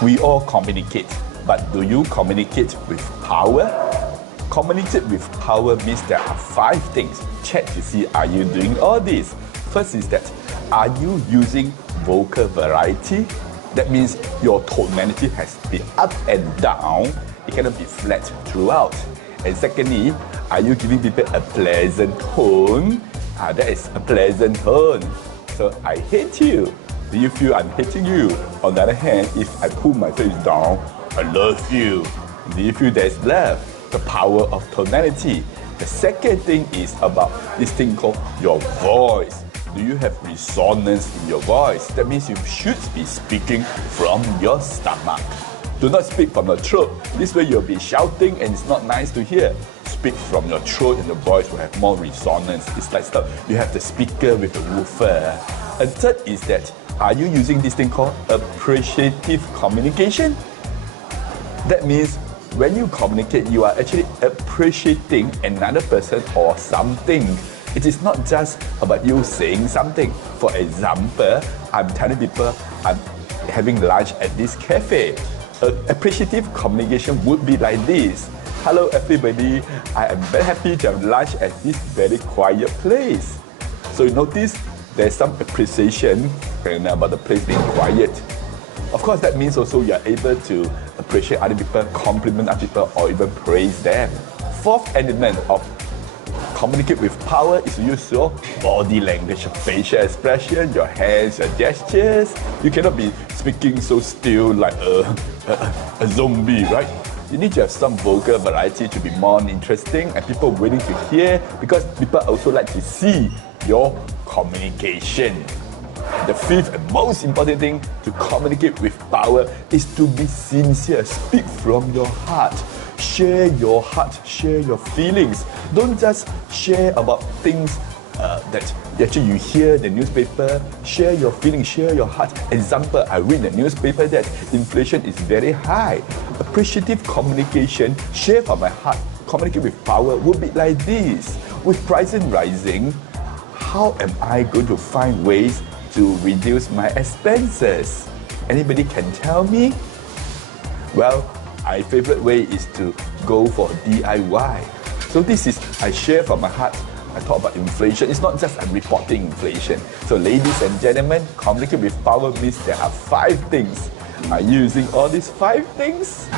We all communicate, but do you communicate with power? Communicate with power means there are 5 things. Check to see, are you doing all this? First is that, are you using vocal variety? That means your tonality has to be up and down. It cannot be flat throughout. And secondly, are you giving people a pleasant tone? That is a pleasant tone. So, I hate you. Do you feel I'm hating you? On the other hand, if I pull my face down, I love you. Do you feel there's love? The power of tonality. The second thing is about this thing called your voice. Do you have resonance in your voice? That means you should be speaking from your stomach. Do not speak from your throat. This way you'll be shouting and it's not nice to hear. Speak from your throat and your voice will have more resonance. It's like stuff. You have the speaker with the woofer. And third is that, are you using this thing called appreciative communication? That means when you communicate, you are actually appreciating another person or something. It is not just about you saying something. For example, I'm telling people I'm having lunch at this cafe. Appreciative communication would be like this. Hello everybody, I am very happy to have lunch at this very quiet place. So you notice there's some appreciation about the place being quiet. Of course, that means also you are able to appreciate other people, compliment other people, or even praise them. Fourth element of communicate with power is to use your body language, your facial expression, your hands, your gestures. You cannot be speaking so still like a zombie, right? You need to have some vocal variety to be more interesting and people willing to hear, because people also like to see your communication. The fifth and most important thing to communicate with power is to be sincere. Speak from your heart. Share your heart, share your feelings. Don't just share about things that actually you hear in the newspaper. Share your feelings, share your heart. Example, I read in the newspaper that inflation is very high. Appreciative communication, share from my heart, communicate with power would be like this. With prices rising, how am I going to find ways to reduce my expenses? Anybody can tell me? Well, my favorite way is to go for DIY. So this is, I share from my heart. I talk about inflation. It's not just I'm reporting inflation. So ladies and gentlemen, communicate with power means there are 5 things. Are you using all these 5 things?